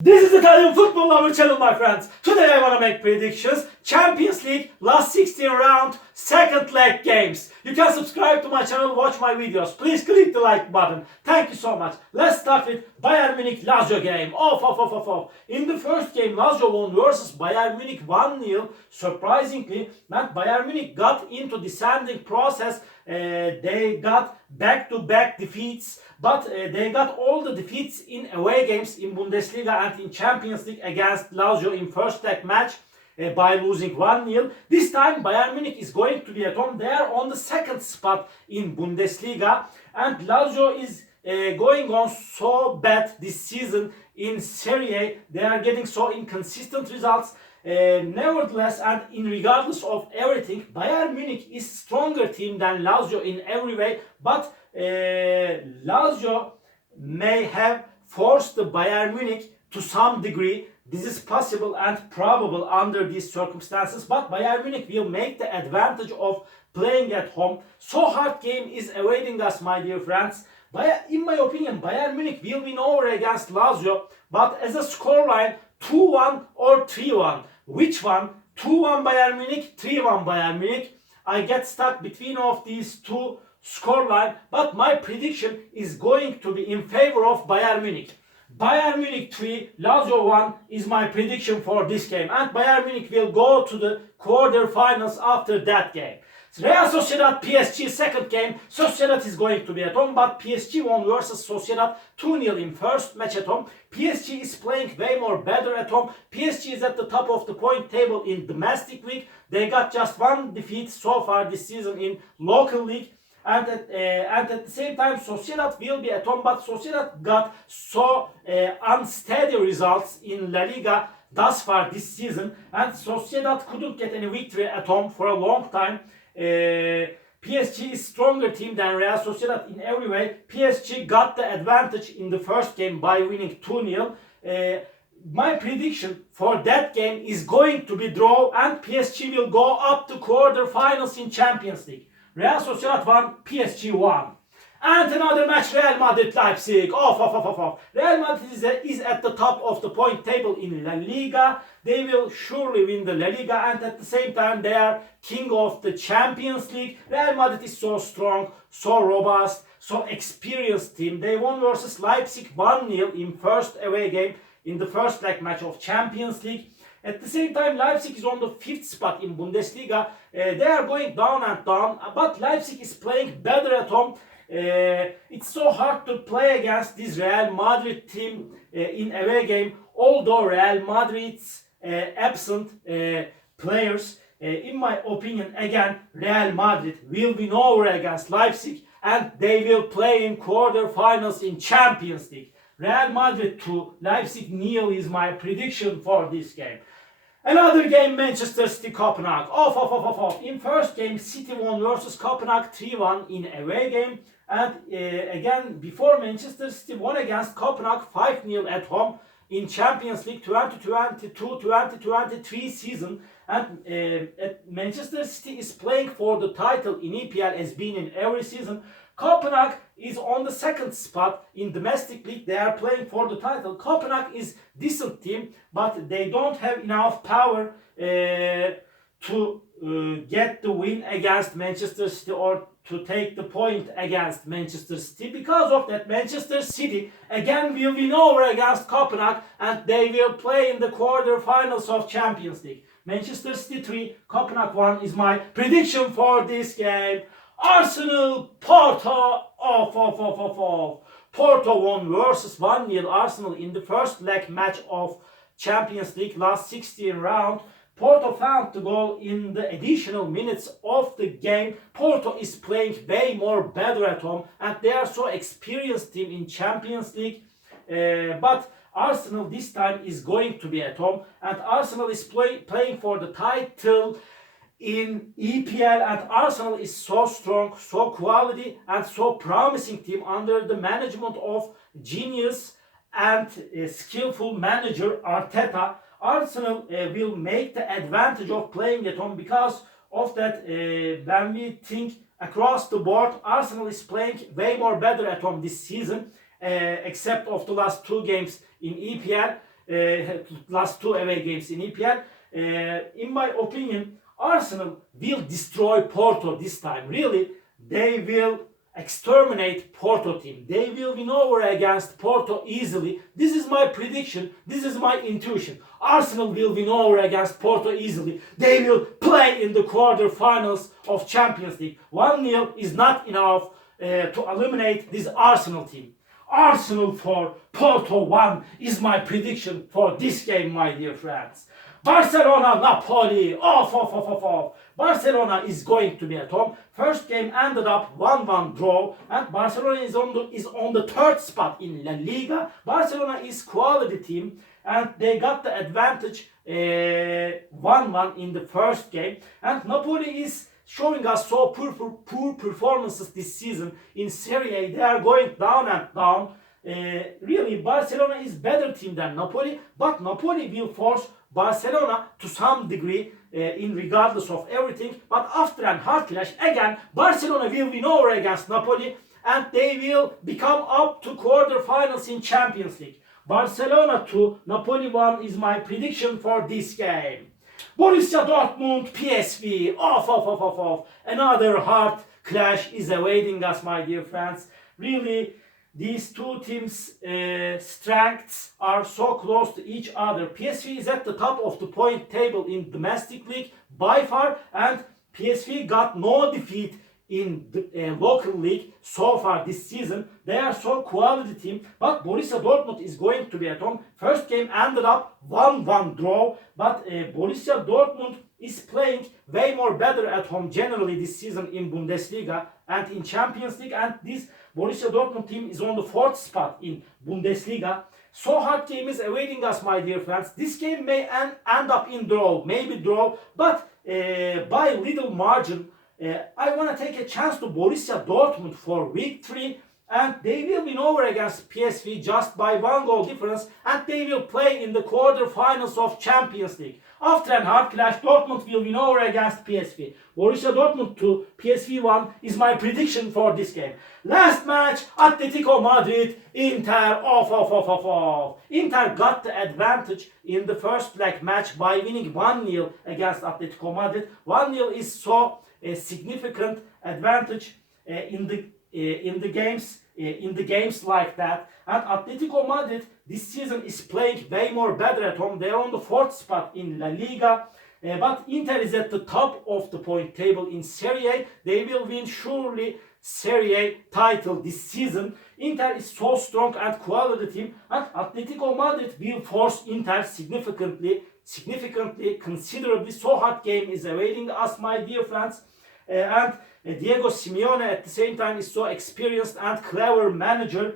This is Italian football lover channel, my friends. Today I want to make predictions. Champions League last 16 round, second leg games. You can subscribe to my channel, watch my videos. Please click the like button. Thank you so much. Let's start with Bayern Munich Lazio game. In the first game, Lazio won versus Bayern Munich 1-0. Surprisingly, that Bayern Munich got into descending process. They got back-to-back defeats, but they got all the defeats in away games in Bundesliga and in Champions League against Lazio in first leg match by losing 1-0. This time Bayern Munich is going to be at home. They are on the second spot in Bundesliga, and Lazio is going on so bad this season in Serie. They are getting so inconsistent results. Nevertheless, and regardless of everything, Bayern Munich is stronger team than Lazio in every way, but Lazio may have forced the Bayern Munich to some degree. This is possible and probable under these circumstances, but Bayern Munich will make the advantage of playing at home. So hard game is awaiting us, my dear friends. In my opinion, Bayern Munich will win over against Lazio, but as a scoreline, 2-1 or 3-1. Which one? 2-1 Bayern Munich, 3-1 Bayern Munich. I get stuck between of these two scoreline, but my prediction is going to be in favor of Bayern Munich. Bayern Munich 3, Lazio 1 is my prediction for this game, and Bayern Munich will go to the quarterfinals after that game. Real Sociedad PSG second game. Sociedad is going to be at home, but PSG won versus Sociedad 2-0 in first match at home. PSG is playing way more better at home. PSG is at the top of the point table in domestic league. They got just one defeat so far this season in local league. And at the same time, Sociedad will be at home, but Sociedad got so unsteady results in La Liga thus far this season, and Sociedad couldn't get any victory at home for a long time. PSG is stronger team than Real Sociedad in every way. PSG got the advantage in the first game by winning 2-0. My prediction for that game is going to be draw, and PSG will go up to quarterfinals in Champions League. Real Sociedad 1, PSG 1. And another match, Real Madrid-Leipzig. Real Madrid is at the top of the point table in La Liga. They will surely win the La Liga, and at the same time they are king of the Champions League. Real Madrid is so strong, so robust, so experienced team. They won versus Leipzig 1-0 in first away game in the first leg match of Champions League. At the same time, Leipzig is on the 5th spot in Bundesliga. They are going down and down, but Leipzig is playing better at home. It's so hard to play against this Real Madrid team in away game, although Real Madrid's absent players. In my opinion, again, Real Madrid will win over against Leipzig, and they will play in quarterfinals in Champions League. Real Madrid 2, Leipzig 0 is my prediction for this game. Another game, Manchester City Copenhagen. In first game, City won versus Copenhagen 3-1 in away game. And again, before Manchester City won against Copenhagen 5-0 at home in Champions League 2022-2023 season. And Manchester City is playing for the title in EPL as been in every season. Copenhagen is on the second spot in domestic league. They are playing for the title. Copenhagen is decent team, but they don't have enough power to get the win against Manchester City or to take the point against Manchester City. Because of that, Manchester City again will win over against Copenhagen, and they will play in the quarterfinals of Champions League. Manchester City 3, Copenhagen 1 is my prediction for this game. Arsenal Porto. Porto won versus 1-0 Arsenal in the first leg match of Champions League last 16 round. Porto found the goal in the additional minutes of the game. Porto is playing way more better at home, and they are so experienced team in Champions League. But Arsenal this time is going to be at home, and Arsenal is playing for the title in EPL, and Arsenal is so strong, so quality, and so promising team under the management of genius and skillful manager Arteta. Arsenal will make the advantage of playing at home. Because of that, when we think across the board, Arsenal is playing way more better at home this season, except of the last two games in EPL. last 2 away games in EPL. In my opinion, Arsenal will destroy Porto this time. Really, they will exterminate Porto team. They will win over against Porto easily. This is my prediction. This is my intuition. Arsenal will win over against Porto easily. They will play in the quarterfinals of Champions League. 1-0 is not enough to eliminate this Arsenal team. Arsenal 4, Porto 1 is my prediction for this game, my dear friends. Barcelona, Napoli, off. Barcelona is going to be at home. First game ended up 1-1 draw, and Barcelona is on the 3rd spot in La Liga. Barcelona is quality team, and they got the advantage 1-1 in the first game. And Napoli is showing us so poor performances this season in Serie. They are going down and down. Really, Barcelona is better team than Napoli, but Napoli will force Barcelona to some degree in regardless of everything. But after a hard clash, again, Barcelona will win over against Napoli, and they will become up to quarterfinals in Champions League. Barcelona 2, Napoli 1 is my prediction for this game. Borussia Dortmund, PSV, off. Another hard clash is awaiting us, my dear friends. Really, these two teams' strengths are so close to each other. PSV is at the top of the point table in domestic league by far, and PSV got no defeat in the local league so far this season. They are so quality team, but Borussia Dortmund is going to be at home. First game ended up 1-1 draw, but Borussia Dortmund is playing way more better at home generally this season in Bundesliga and in Champions League, and this Borussia Dortmund team is on the 4th spot in Bundesliga. So hard game is awaiting us, my dear friends. This game may end up in draw, maybe draw, but by little margin. I want to take a chance to Borussia Dortmund for victory, and they will win over against PSV just by 1 goal difference, and they will play in the quarterfinals of Champions League. After a hard clash, Dortmund will win over against PSV. Borussia Dortmund 2, PSV 1 is my prediction for this game. Last match, Atletico Madrid, Inter, off. Inter got the advantage in the first leg match by winning 1-0 against Atletico Madrid. 1-0 is so a significant advantage in the games like that. And Atletico Madrid this season is playing way more better at home. They are on the 4th spot in La Liga, but Inter is at the top of the point table in Serie. They will win surely Serie title this season. Inter is so strong and quality team, and Atletico Madrid will force Inter significantly, considerably. So hard game is awaiting us, my dear friends. And Diego Simeone at the same time is so experienced and clever manager.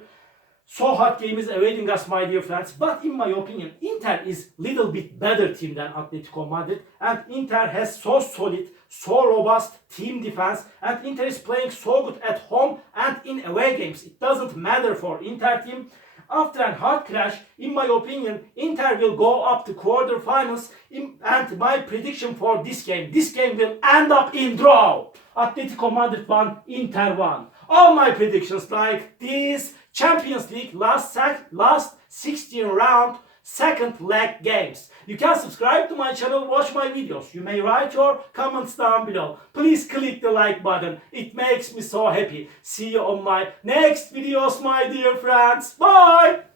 So hard game is awaiting us, my dear friends. But in my opinion, Inter is little bit better team than Atletico Madrid, and Inter has so solid, so robust team defense, and Inter is playing so good at home and in away games. It doesn't matter for Inter team. After a hard clash, in my opinion, Inter will go up to quarterfinals, and my prediction for this game will end up in draw. Atletico Madrid 1, Inter 1. All my predictions like this Champions League last 16 round second leg games. You can subscribe to my channel, watch my videos. You may write your comments down below. Please click the like button. It makes me so happy. See you on my next videos, my dear friends. Bye!